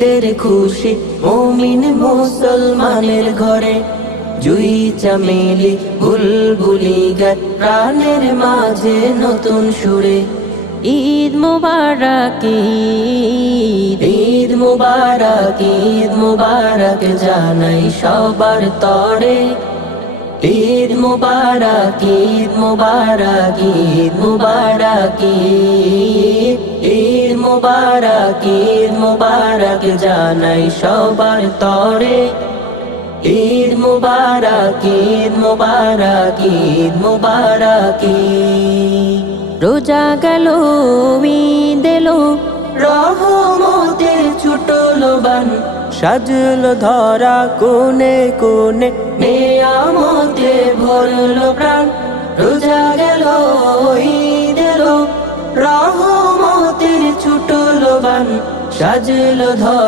ঈদের খুশি মুমিন মুসলমানের ঘরে, জুই চামেলি বুলবুলি গায় প্রাণের মাঝে নতুন সুরে। ঈদ মুবারক, ঈদ মুবারক, ঈদ মুবারক জানাই সবার তরে। ঈদ মুবারক, ঈদ মুবারক, ঈদ মুবারক, ঈদ মুবারক, ঈদ মুবারক জানাই সবার তরে। ঈদ মুবারক, ঈদ মুবারক, ঈদ মুবারক। রোজা গেল ঈদ এলো, রহমতের ছুটলো বান, সাজলো ধরা কোনে কোনে, নেয়ামতে ভরলো প্রাণ। রোজা গেল ঈদ এলো, রহমতের ছুটলো বান, সাজলো ধরা